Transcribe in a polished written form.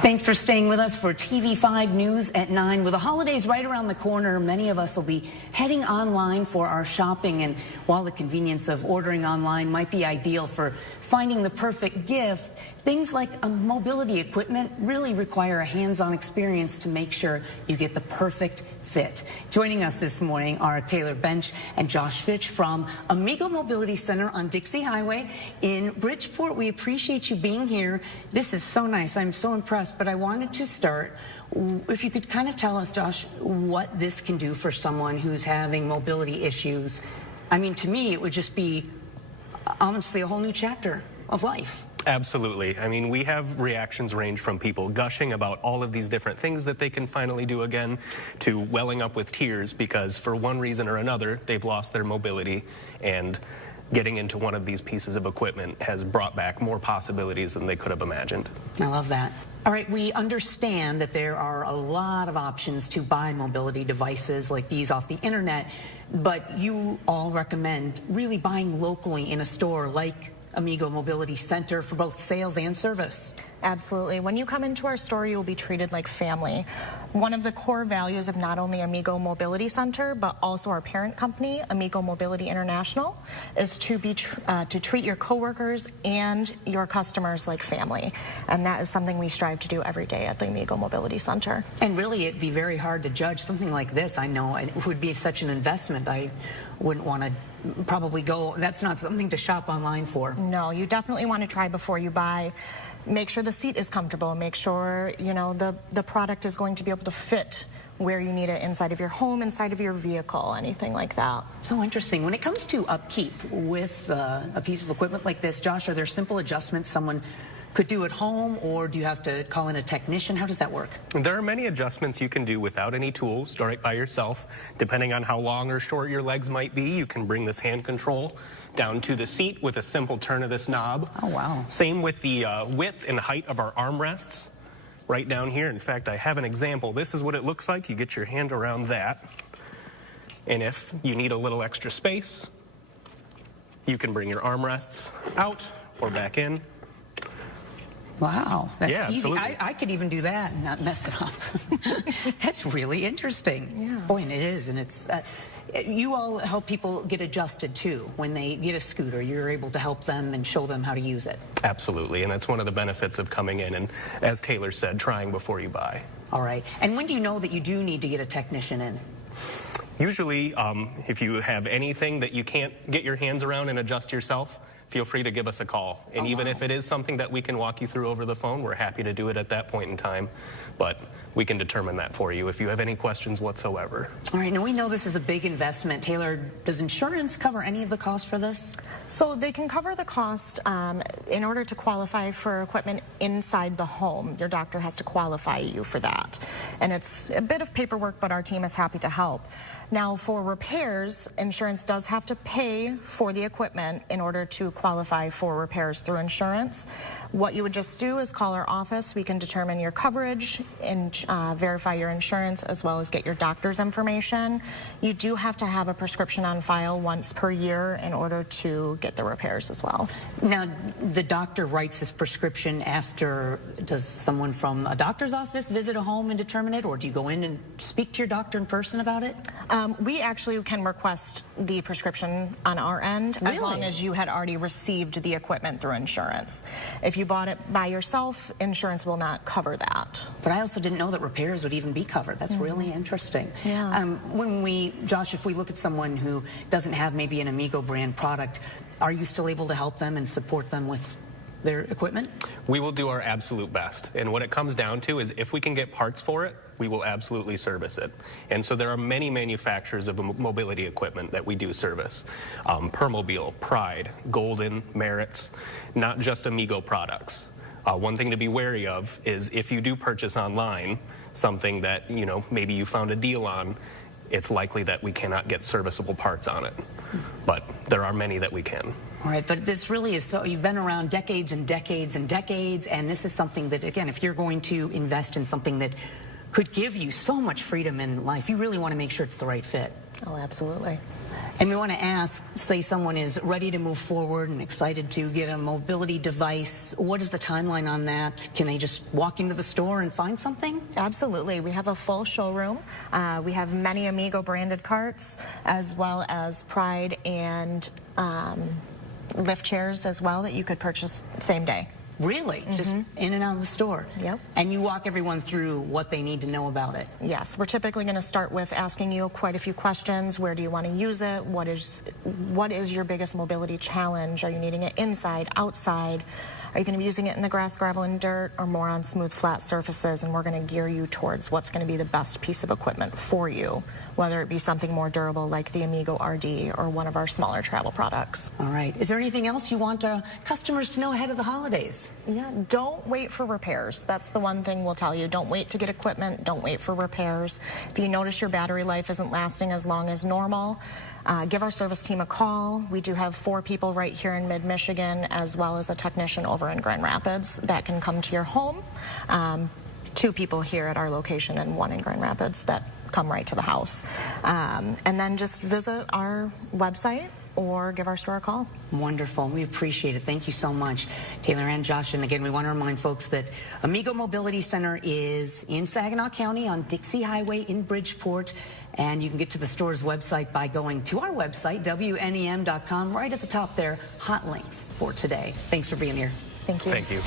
Thanks for staying with us for TV5 News at 9. With the holidays right around the corner, many of us will be heading online for our shopping. And while the convenience of ordering online might be ideal for finding the perfect gift, things like mobility equipment really require a hands-on experience to make sure you get the perfect fit. Joining us this morning are Taylor Bench and Josh Fitch from Amigo Mobility Center on Dixie Highway in Bridgeport. We appreciate you being here. This is so nice. I'm so impressed. But I wanted to start, if you could kind of tell us, Josh, what this can do for someone who's having mobility issues. I mean, to me, it would just be honestly a whole new chapter of life. Absolutely. I mean, we have reactions range from people gushing about all of these different things that they can finally do again to welling up with tears because for one reason or another, they've lost their mobility, and getting into one of these pieces of equipment has brought back more possibilities than they could have imagined. I love that. All right, we understand that there are a lot of options to buy mobility devices like these off the internet, but you all recommend really buying locally in a store like Amigo Mobility Center for both sales and service. Absolutely. When you come into our store, you will be treated like family. One of the core values of not only Amigo Mobility Center, but also our parent company, Amigo Mobility International, is to treat your coworkers and your customers like family. And that is something we strive to do every day at the Amigo Mobility Center. And really, it'd be very hard to judge something like this. I know it would be such an investment. I wouldn't want to probably go. That's not something to shop online for. No, you definitely want to try before you buy. Make sure the seat is comfortable. Make sure, you know, the product is going to be able to fit where you need it inside of your home, inside of your vehicle, anything like that. So interesting. When it comes to upkeep with a piece of equipment like this, Josh, are there simple adjustments someone could do at home, or do you have to call in a technician? How does that work? There are many adjustments you can do without any tools, right by yourself. Depending on how long or short your legs might be, you can bring this hand control down to the seat with a simple turn of this knob. Oh, wow. Same with the width and height of our armrests right down here. In fact, I have an example. This is what it looks like. You get your hand around that. And if you need a little extra space, you can bring your armrests out or back in. Wow, that's yeah, easy. absolutely. I could even do that and not mess it up. That's really interesting. Yeah. Boy, and it is, and it's. You all help people get adjusted too. When they get a scooter, you're able to help them and show them how to use it. Absolutely, and that's one of the benefits of coming in and, as Taylor said, trying before you buy. All right, and when do you know that you do need to get a technician in? Usually, if you have anything that you can't get your hands around and adjust yourself, feel free to give us a call. And even if it is something that we can walk you through over the phone, we're happy to do it at that point in time. But we can determine that for you if you have any questions whatsoever. All right, now we know this is a big investment. Taylor, does insurance cover any of the cost for this? So they can cover the cost in order to qualify for equipment inside the home. Your doctor has to qualify you for that. And it's a bit of paperwork, but our team is happy to help. Now, for repairs, insurance does have to pay for the equipment in order to qualify for repairs through insurance. What you would just do is call our office. We can determine your coverage and verify your insurance, as well as get your doctor's information. You do have to have a prescription on file once per year in order to get the repairs as well. Now, the doctor writes this prescription after, does someone from a doctor's office visit a home and determine it, or do you go in and speak to your doctor in person about it? We actually can request the prescription on our end, as long as you had already received the equipment through insurance. If you bought it by yourself, insurance will not cover that. But I also didn't know that repairs would even be covered. That's really interesting. Yeah. Josh, if we look at someone who doesn't have maybe an Amigo brand product, are you still able to help them and support them with their equipment? We will do our absolute best. And what it comes down to is if we can get parts for it, we will absolutely service it. And so there are many manufacturers of mobility equipment that we do service. Permobil, Pride, Golden, Merritt's, not just Amigo products. One thing to be wary of is if you do purchase online something that, you know, maybe you found a deal on, it's likely that we cannot get serviceable parts on it. But there are many that we can. All right, but this really is so, you've been around decades and decades and decades, and this is something that, again, if you're going to invest in something that could give you so much freedom in life, you really want to make sure it's the right fit. Oh, absolutely. And we want to ask, say someone is ready to move forward and excited to get a mobility device. What is the timeline on that? Can they just walk into the store and find something? Absolutely. We have a full showroom. We have many Amigo branded carts, as well as Pride and lift chairs as well that you could purchase same day. Really? Just in and out of the store? Yep. And you walk everyone through what they need to know about it? Yes. We're typically going to start with asking you quite a few questions. Where do you want to use it? What is your biggest mobility challenge? Are you needing it inside, outside? Are you going to be using it in the grass, gravel, and dirt, or more on smooth, flat surfaces? And we're going to gear you towards what's going to be the best piece of equipment for you, whether it be something more durable like the Amigo RD or one of our smaller travel products. All right. Is there anything else you want customers to know ahead of the holidays? Yeah, don't wait for repairs. That's the one thing we'll tell you. Don't wait to get equipment. Don't wait for repairs. If you notice your battery life isn't lasting as long as normal, give our service team a call. We do have 4 people right here in mid-Michigan, as well as a technician over in Grand Rapids that can come to your home. 2 people here at our location and 1 in Grand Rapids that come right to the house. And then just visit our website or give our store a call. Wonderful. We appreciate it. Thank you so much, Taylor and Josh. And again, we want to remind folks that Amigo Mobility Center is in Saginaw County on Dixie Highway in Bridgeport. And you can get to the store's website by going to our website, WNEM.com. Right at the top there, hot links for today. Thanks for being here. Thank you. Thank you.